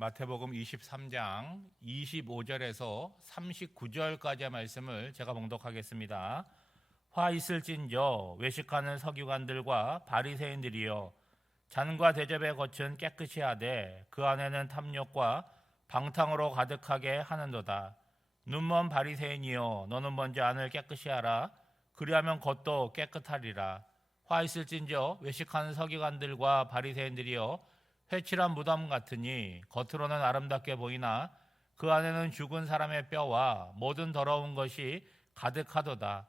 마태복음 23장 25절에서 39절까지의 말씀을 제가 봉독하겠습니다. 화 있을진저 외식하는 서기관들과 바리새인들이여, 잔과 대접에 겉은 깨끗이 하되 그 안에는 탐욕과 방탕으로 가득하게 하는도다. 눈먼 바리새인이여, 너는 먼저 안을 깨끗이 하라. 그리하면 겉도 깨끗하리라. 화 있을진저 외식하는 서기관들과 바리새인들이여, 회칠한 무덤 같으니 겉으로는 아름답게 보이나 그 안에는 죽은 사람의 뼈와 모든 더러운 것이 가득하도다.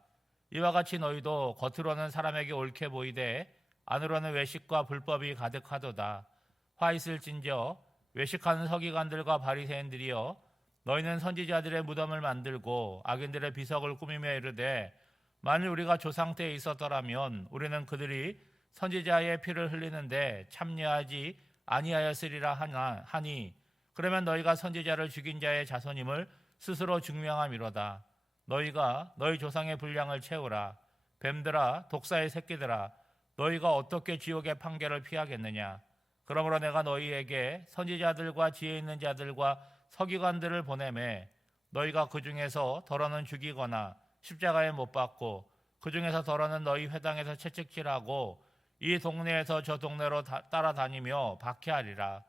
이와 같이 너희도 겉으로는 사람에게 옳게 보이되 안으로는 외식과 불법이 가득하도다. 화 있을진저 외식하는 서기관들과 바리새인들이여, 너희는 선지자들의 무덤을 만들고 악인들의 비석을 꾸미며 이르되, 만일 우리가 조상 때에 있었더라면 우리는 그들이 선지자의 피를 흘리는데 참여하지 아니하였으리라 하니, 그러면 너희가 선지자를 죽인 자의 자손임을 스스로 증명함이로다. 너희가 너희 조상의 분량을 채우라. 뱀들아, 독사의 새끼들아, 너희가 어떻게 지옥의 판결을 피하겠느냐. 그러므로 내가 너희에게 선지자들과 지혜 있는 자들과 서기관들을 보내매, 너희가 그 중에서 더러는 죽이거나 십자가에 못 박고 그 중에서 더러는 너희 회당에서 채찍질하고 이 동네에서 저 동네로 따라다니며 박해하리라.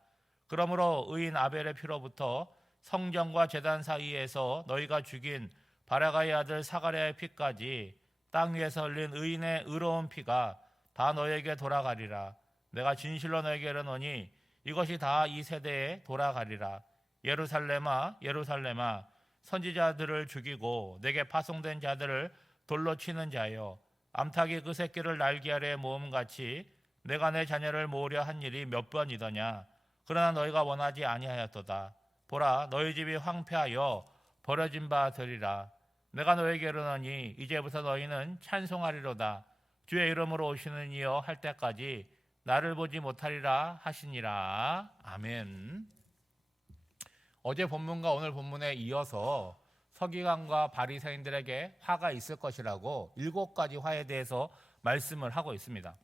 그러므로 의인 아벨의 피로부터 성전과 제단 사이에서 너희가 죽인 바라가의 아들 사가랴의 피까지 땅 위에서 흘린 의인의 의로운 피가 다 너희에게 돌아가리라. 내가 진실로 너희에게 이르노니 이것이 다 이 세대에 돌아가리라. 예루살렘아, 예루살렘아, 선지자들을 죽이고 내게 파송된 자들을 돌로 치는 자여, 암탉이 그 새끼를 날개 아래에 모음같이 내가 내 자녀를 모으려 한 일이 몇 번이더냐. 그러나 너희가 원하지 아니하였도다. 보라, 너희 집이 황폐하여 버려진 바 되리라. 내가 너희에게 이르노니 이제부터 너희는 찬송하리로다. 주의 이름으로 오시는 이여 할 때까지 나를 보지 못하리라 하시니라. 아멘. 어제 본문과 오늘 본문에 이어서 서기관과 바리새인들에게 화가 있을 것이라고 7가지 화에 대해서 말씀을 하고 있습니다.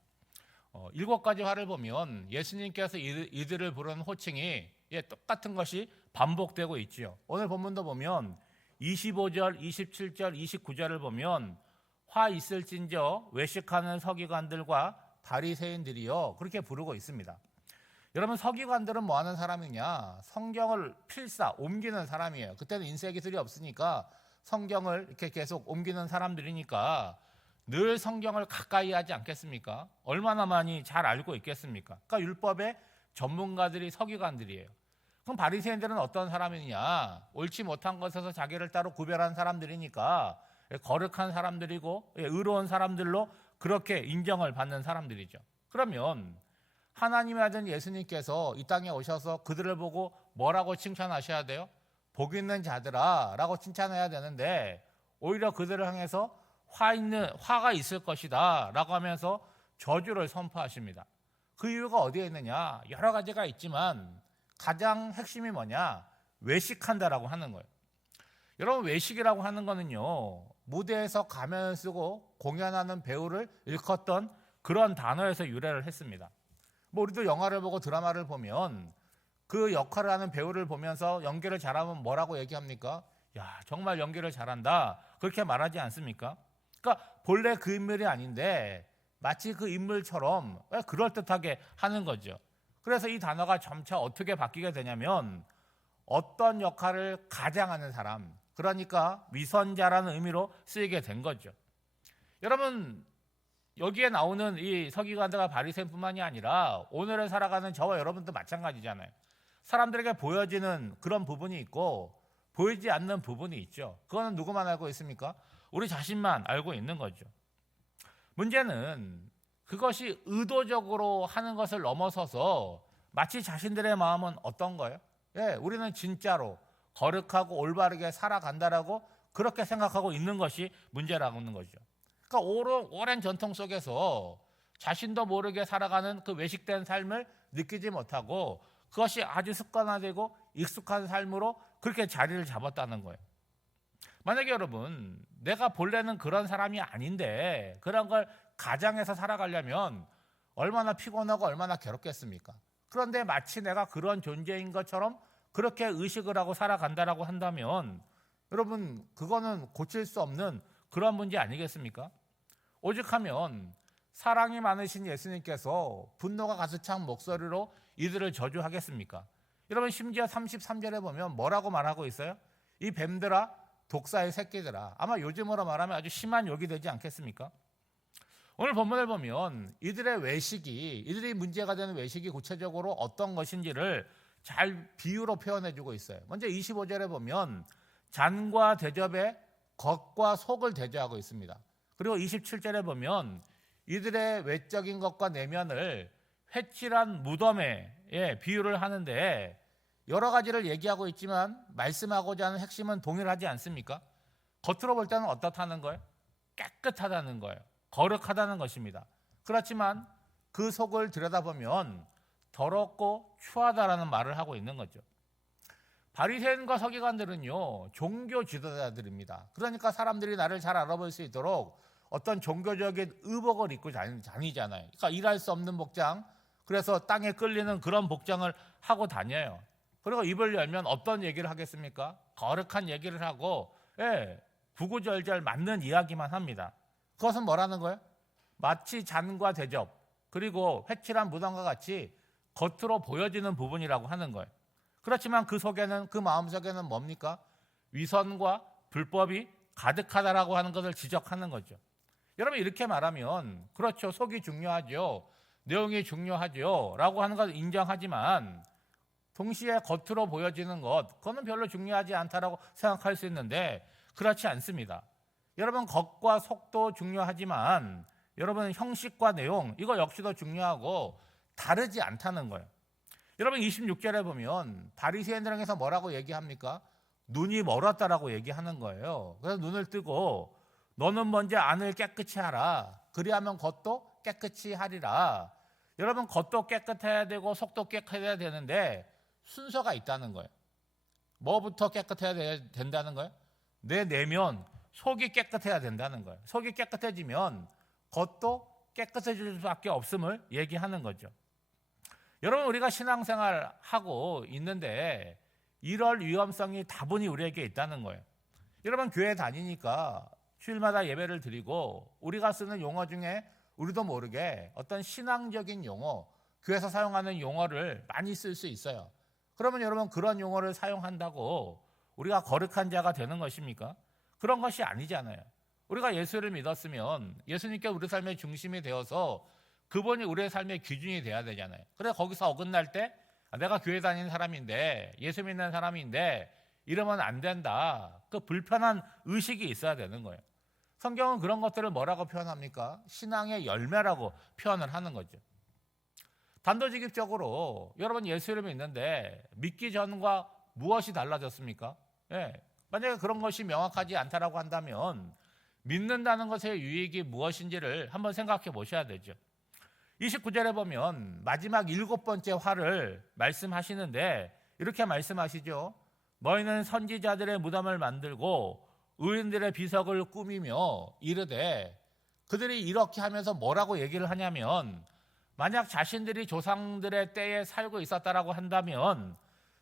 7가지 화를 보면 예수님께서 이들을 부르는 호칭이 똑같은 것이 반복되고 있지요. 오늘 본문도 보면 25절, 27절, 29절을 보면 화 있을진저 외식하는 서기관들과 바리새인들이요, 그렇게 부르고 있습니다. 여러분, 서기관들은 뭐 하는 사람이냐? 성경을 필사 옮기는 사람이에요. 그때는 인쇄 기술이 없으니까 성경을 이렇게 계속 옮기는 사람들이니까 늘 성경을 가까이 하지 않겠습니까? 얼마나 많이 잘 알고 있겠습니까? 그러니까 율법의 전문가들이 서기관들이에요. 그럼 바리새인들은 어떤 사람이냐? 옳지 못한 것에서 자기를 따로 구별한 사람들이니까 거룩한 사람들이고 의로운 사람들로 그렇게 인정을 받는 사람들이죠. 그러면 하나님의 아들 예수님께서 이 땅에 오셔서 그들을 보고 뭐라고 칭찬하셔야 돼요? 복 있는 자들아 라고 칭찬해야 되는데, 오히려 그들을 향해서 화가 있을 것이다 라고 하면서 저주를 선포하십니다. 그 이유가 어디에 있느냐? 여러 가지가 있지만 가장 핵심이 뭐냐? 외식한다라고 하는 거예요. 여러분, 외식이라고 하는 거는요, 무대에서 가면을 쓰고 공연하는 배우를 일컫던 그런 단어에서 유래를 했습니다. 우리도 영화를 보고 드라마를 보면 그 역할을 하는 배우를 보면서 연기를 잘하면 뭐라고 얘기합니까? 야, 정말 연기를 잘한다, 그렇게 말하지 않습니까? 그러니까 본래 그 인물이 아닌데 마치 그 인물처럼 그럴듯하게 하는 거죠. 그래서 이 단어가 점차 어떻게 바뀌게 되냐면, 어떤 역할을 가장 하는 사람, 그러니까 위선자라는 의미로 쓰이게 된 거죠. 여러분, 여기에 나오는 이 서기관들과 바리새인뿐만이 아니라 오늘을 살아가는 저와 여러분도 마찬가지잖아요. 사람들에게 보여지는 그런 부분이 있고 보이지 않는 부분이 있죠. 그거는 누구만 알고 있습니까? 우리 자신만 알고 있는 거죠. 문제는 그것이 의도적으로 하는 것을 넘어서서 마치 자신들의 마음은 어떤 거예요? 우리는 진짜로 거룩하고 올바르게 살아간다라고 그렇게 생각하고 있는 것이 문제라고 하는 거죠. 그러니까 오랜 전통 속에서 자신도 모르게 살아가는 그 외식된 삶을 느끼지 못하고 그것이 아주 습관화되고 익숙한 삶으로 그렇게 자리를 잡았다는 거예요. 만약에 여러분, 내가 본래는 그런 사람이 아닌데 그런 걸 가장해서 살아가려면 얼마나 피곤하고 얼마나 괴롭겠습니까? 그런데 마치 내가 그런 존재인 것처럼 그렇게 의식을 하고 살아간다라고 한다면 여러분 그거는 고칠 수 없는 그런 문제 아니겠습니까? 오죽하면 사랑이 많으신 예수님께서 분노가 가득 찬 목소리로 이들을 저주하겠습니까? 여러분 심지어 33절에 보면 뭐라고 말하고 있어요? 이 뱀들아 독사의 새끼들아. 아마 요즘으로 말하면 아주 심한 욕이 되지 않겠습니까? 오늘 본문을 보면 이들의 외식이, 이들이 문제가 되는 외식이 구체적으로 어떤 것인지를 잘 비유로 표현해 주고 있어요. 먼저 25절에 보면 잔과 대접에 겉과 속을 대조하고 있습니다. 그리고 27절에 보면 이들의 외적인 것과 내면을 회칠한 무덤에 비유를 하는데 여러 가지를 얘기하고 있지만 말씀하고자 하는 핵심은 동일하지 않습니까? 겉으로 볼 때는 어떻다는 거예요? 깨끗하다는 거예요. 거룩하다는 것입니다. 그렇지만 그 속을 들여다보면 더럽고 추하다라는 말을 하고 있는 거죠. 바리새인과 서기관들은요 종교 지도자들입니다. 그러니까 사람들이 나를 잘 알아볼 수 있도록 어떤 종교적인 의복을 입고 다니잖아요. 그러니까 일할 수 없는 복장, 그래서 땅에 끌리는 그런 복장을 하고 다녀요. 그리고 입을 열면 어떤 얘기를 하겠습니까? 거룩한 얘기를 하고 구구절절 맞는 이야기만 합니다. 그것은 뭐라는 거예요? 마치 잔과 대접 그리고 회칠한 무덤과 같이 겉으로 보여지는 부분이라고 하는 거예요. 그렇지만 그 속에는, 그 마음속에는 뭡니까? 위선과 불법이 가득하다라고 하는 것을 지적하는 거죠. 여러분 이렇게 말하면 그렇죠, 속이 중요하죠, 내용이 중요하죠 라고 하는 것을 인정하지만 동시에 겉으로 보여지는 것, 그거는 별로 중요하지 않다라고 생각할 수 있는데 그렇지 않습니다. 여러분 겉과 속도 중요하지만 여러분 형식과 내용, 이거 역시도 중요하고 다르지 않다는 거예요. 여러분 26절에 보면 바리새인들에게서 뭐라고 얘기합니까? 눈이 멀었다라고 얘기하는 거예요. 그래서 눈을 뜨고 너는 먼저 안을 깨끗이 하라. 그리하면 겉도 깨끗이 하리라. 여러분 겉도 깨끗해야 되고 속도 깨끗해야 되는데 순서가 있다는 거예요. 뭐부터 깨끗해야 된다는 거예요? 내 내면, 속이 깨끗해야 된다는 거예요. 속이 깨끗해지면 겉도 깨끗해질 수밖에 없음을 얘기하는 거죠. 여러분 우리가 신앙생활 하고 있는데 이럴 위험성이 다분히 우리에게 있다는 거예요. 여러분 교회 다니니까 주일마다 예배를 드리고 우리가 쓰는 용어 중에 우리도 모르게 어떤 신앙적인 용어, 교회에서 사용하는 용어를 많이 쓸 수 있어요. 그러면 여러분 그런 용어를 사용한다고 우리가 거룩한 자가 되는 것입니까? 그런 것이 아니잖아요. 우리가 예수를 믿었으면 예수님께 우리 삶의 중심이 되어서 그분이 우리의 삶의 기준이 돼야 되잖아요. 그래서 거기서 어긋날 때 내가 교회 다니는 사람인데, 예수 믿는 사람인데 이러면 안 된다, 그 불편한 의식이 있어야 되는 거예요. 성경은 그런 것들을 뭐라고 표현합니까? 신앙의 열매라고 표현을 하는 거죠. 단도직입적으로 여러분 예수를 믿는데 믿기 전과 무엇이 달라졌습니까? 만약에 그런 것이 명확하지 않다라고 한다면 믿는다는 것의 유익이 무엇인지를 한번 생각해 보셔야 되죠. 29절에 보면 마지막 7번째 화를 말씀하시는데 이렇게 말씀하시죠. 너희는 선지자들의 무덤을 만들고 의인들의 비석을 꾸미며 이르되, 그들이 이렇게 하면서 뭐라고 얘기를 하냐면 만약 자신들이 조상들의 때에 살고 있었다라고 한다면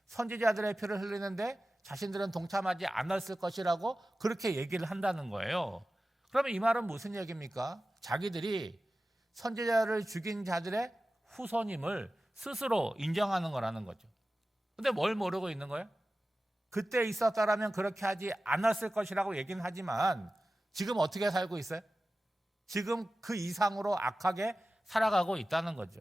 선지자들의 피를 흘리는데 자신들은 동참하지 않았을 것이라고 그렇게 얘기를 한다는 거예요. 그러면 이 말은 무슨 얘기입니까? 자기들이 선지자를 죽인 자들의 후손임을 스스로 인정하는 거라는 거죠. 근데 뭘 모르고 있는 거예요? 그때 있었다라면 그렇게 하지 않았을 것이라고 얘기는 하지만 지금 어떻게 살고 있어요? 지금 그 이상으로 악하게 살아가고 있다는 거죠.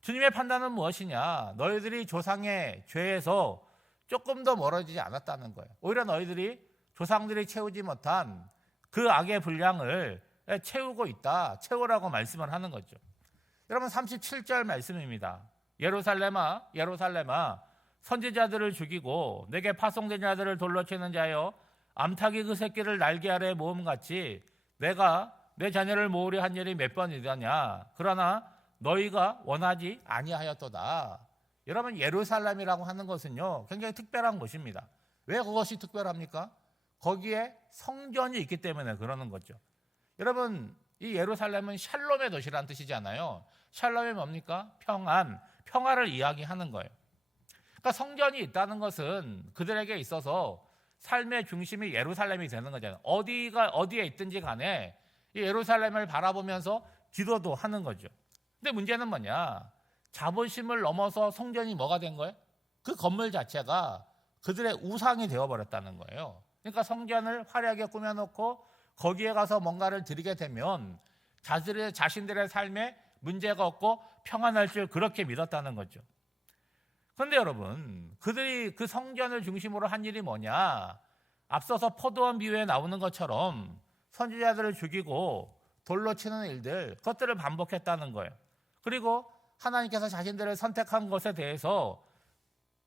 주님의 판단은 무엇이냐? 너희들이 조상의 죄에서 조금 더 멀어지지 않았다는 거예요. 오히려 너희들이 조상들이 채우지 못한 그 악의 분량을 채우고 있다, 채우라고 말씀을 하는 거죠. 여러분 37절 말씀입니다. 예루살렘아 예루살렘아 선지자들을 죽이고 내게 파송된 자들을 돌로 치는 자여, 암탉이 그 새끼를 날개 아래 모음같이 내가 내 자녀를 모으려 한 일이 몇 번이더냐. 그러나 너희가 원하지 아니하였도다. 여러분 예루살렘이라고 하는 것은요 굉장히 특별한 곳입니다. 왜 그것이 특별합니까? 거기에 성전이 있기 때문에 그러는 거죠. 여러분 이 예루살렘은 샬롬의 도시라는 뜻이잖아요. 샬롬이 뭡니까? 평안, 평화를 이야기하는 거예요. 그러니까 성전이 있다는 것은 그들에게 있어서 삶의 중심이 예루살렘이 되는 거잖아요. 어디에 있든지 간에 이 예루살렘을 바라보면서 기도도 하는 거죠. 근데 문제는 뭐냐? 자부심을 넘어서 성전이 뭐가 된 거예요? 그 건물 자체가 그들의 우상이 되어버렸다는 거예요. 그러니까 성전을 화려하게 꾸며놓고 거기에 가서 뭔가를 드리게 되면 자신들의 삶에 문제가 없고 평안할 줄 그렇게 믿었다는 거죠. 그런데 여러분, 그들이 그 성전을 중심으로 한 일이 뭐냐? 앞서서 포도원 비유에 나오는 것처럼 선지자들을 죽이고 돌로 치는 일들, 그것들을 반복했다는 거예요. 그리고 하나님께서 자신들을 선택한 것에 대해서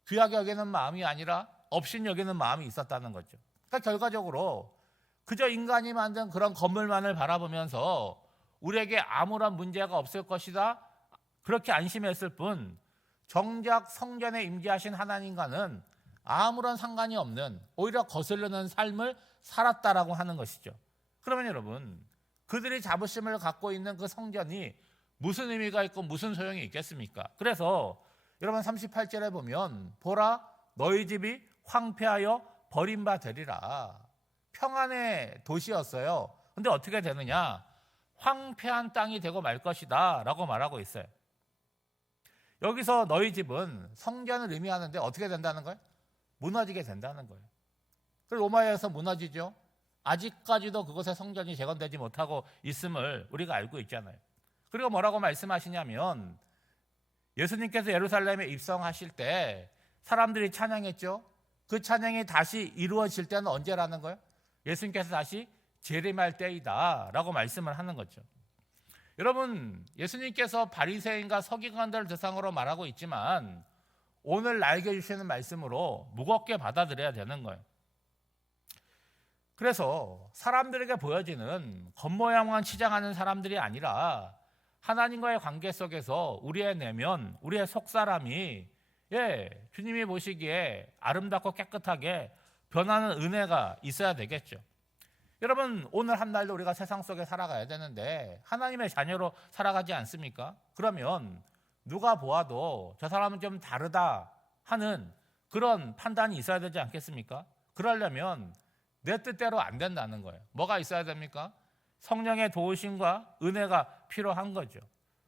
귀하게 여기는 마음이 아니라 업신 여기는 마음이 있었다는 거죠. 그러니까 결과적으로 그저 인간이 만든 그런 건물만을 바라보면서 우리에게 아무런 문제가 없을 것이다, 그렇게 안심했을 뿐 정작 성전에 임재하신 하나님과는 아무런 상관이 없는, 오히려 거스르는 삶을 살았다라고 하는 것이죠. 그러면 여러분, 그들이 자부심을 갖고 있는 그 성전이 무슨 의미가 있고 무슨 소용이 있겠습니까? 그래서 여러분 38절에 보면 보라, 너희 집이 황폐하여 버림바 되리라. 평안의 도시였어요. 근데 어떻게 되느냐? 황폐한 땅이 되고 말 것이다 라고 말하고 있어요. 여기서 너희 집은 성전을 의미하는데 어떻게 된다는 거예요? 무너지게 된다는 거예요. 로마에서 무너지죠. 아직까지도 그곳에 성전이 재건되지 못하고 있음을 우리가 알고 있잖아요. 그리고 뭐라고 말씀하시냐면 예수님께서 예루살렘에 입성하실 때 사람들이 찬양했죠. 그 찬양이 다시 이루어질 때는 언제라는 거예요? 예수님께서 다시 재림할 때이다 라고 말씀을 하는 거죠. 여러분, 예수님께서 바리새인과 서기관들을 대상으로 말하고 있지만 오늘 나에게 주시는 말씀으로 무겁게 받아들여야 되는 거예요. 그래서 사람들에게 보여지는 겉모양만 치장하는 사람들이 아니라 하나님과의 관계 속에서 우리의 내면, 우리의 속사람이 주님이 보시기에 아름답고 깨끗하게 변하는 은혜가 있어야 되겠죠. 여러분, 오늘 한 날도 우리가 세상 속에 살아가야 되는데 하나님의 자녀로 살아가지 않습니까? 그러면 누가 보아도 저 사람은 좀 다르다 하는 그런 판단이 있어야 되지 않겠습니까? 그러려면 내 뜻대로 안 된다는 거예요. 뭐가 있어야 됩니까? 성령의 도우심과 은혜가 필요한 거죠.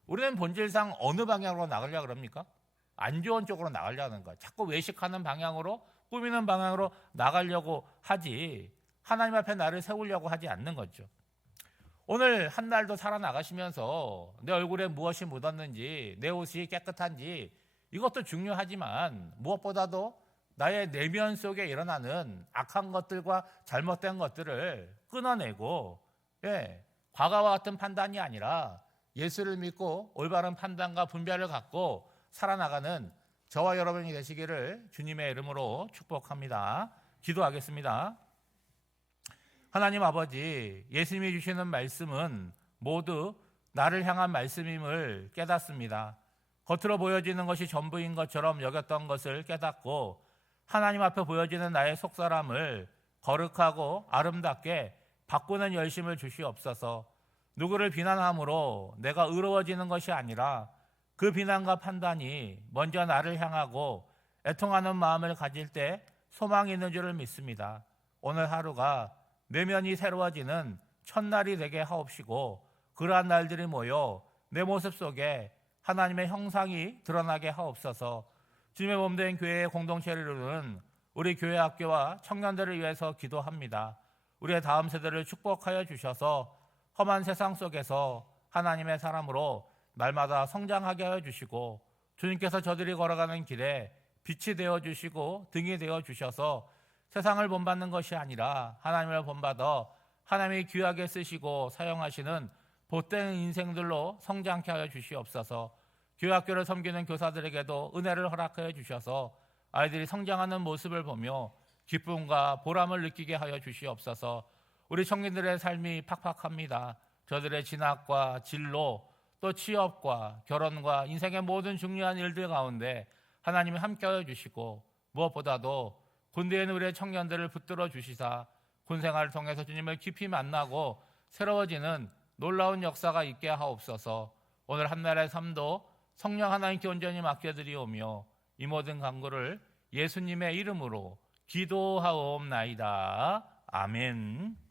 우리는 본질상 어느 방향으로 나가려고 그럽니까? 안 좋은 쪽으로 나가려는 거예요. 자꾸 외식하는 방향으로, 꾸미는 방향으로 나가려고 하지 하나님 앞에 나를 세우려고 하지 않는 거죠. 오늘 한 날도 살아나가시면서 내 얼굴에 무엇이 묻었는지, 내 옷이 깨끗한지 이것도 중요하지만 무엇보다도 나의 내면 속에 일어나는 악한 것들과 잘못된 것들을 끊어내고 과거와 같은 판단이 아니라 예수를 믿고 올바른 판단과 분별을 갖고 살아나가는 저와 여러분이 되시기를 주님의 이름으로 축복합니다. 기도하겠습니다. 하나님 아버지, 예수님이 주시는 말씀은 모두 나를 향한 말씀임을 깨닫습니다. 겉으로 보여지는 것이 전부인 것처럼 여겼던 것을 깨닫고 하나님 앞에 보여지는 나의 속사람을 거룩하고 아름답게 바꾸는 열심을 주시옵소서. 누구를 비난함으로 내가 의로워지는 것이 아니라 그 비난과 판단이 먼저 나를 향하고 애통하는 마음을 가질 때 소망이 있는 줄을 믿습니다. 오늘 하루가 내면이 새로워지는 첫날이 되게 하옵시고 그러한 날들이 모여 내 모습 속에 하나님의 형상이 드러나게 하옵소서. 주님의 몸된 교회의 공동체를 이루는 우리 교회 학교와 청년들을 위해서 기도합니다. 우리의 다음 세대를 축복하여 주셔서 험한 세상 속에서 하나님의 사람으로 날마다 성장하게 하여 주시고 주님께서 저들이 걸어가는 길에 빛이 되어 주시고 등이 되어 주셔서 세상을 본받는 것이 아니라 하나님을 본받아 하나님이 귀하게 쓰시고 사용하시는 복된 인생들로 성장케 하여 주시옵소서. 교회 학교를 섬기는 교사들에게도 은혜를 허락하여 주셔서 아이들이 성장하는 모습을 보며 기쁨과 보람을 느끼게 하여 주시옵소서. 우리 청년들의 삶이 팍팍합니다. 저들의 진학과 진로, 또 취업과 결혼과 인생의 모든 중요한 일들 가운데 하나님이 함께하여 주시고 무엇보다도 군대에 있는 우리의 청년들을 붙들어 주시사 군 생활을 통해서 주님을 깊이 만나고 새로워지는 놀라운 역사가 있게 하옵소서. 오늘 한날의 삶도 성령 하나님께 온전히 맡겨드리오며 이 모든 간구를 예수님의 이름으로 기도하옵나이다. 아멘.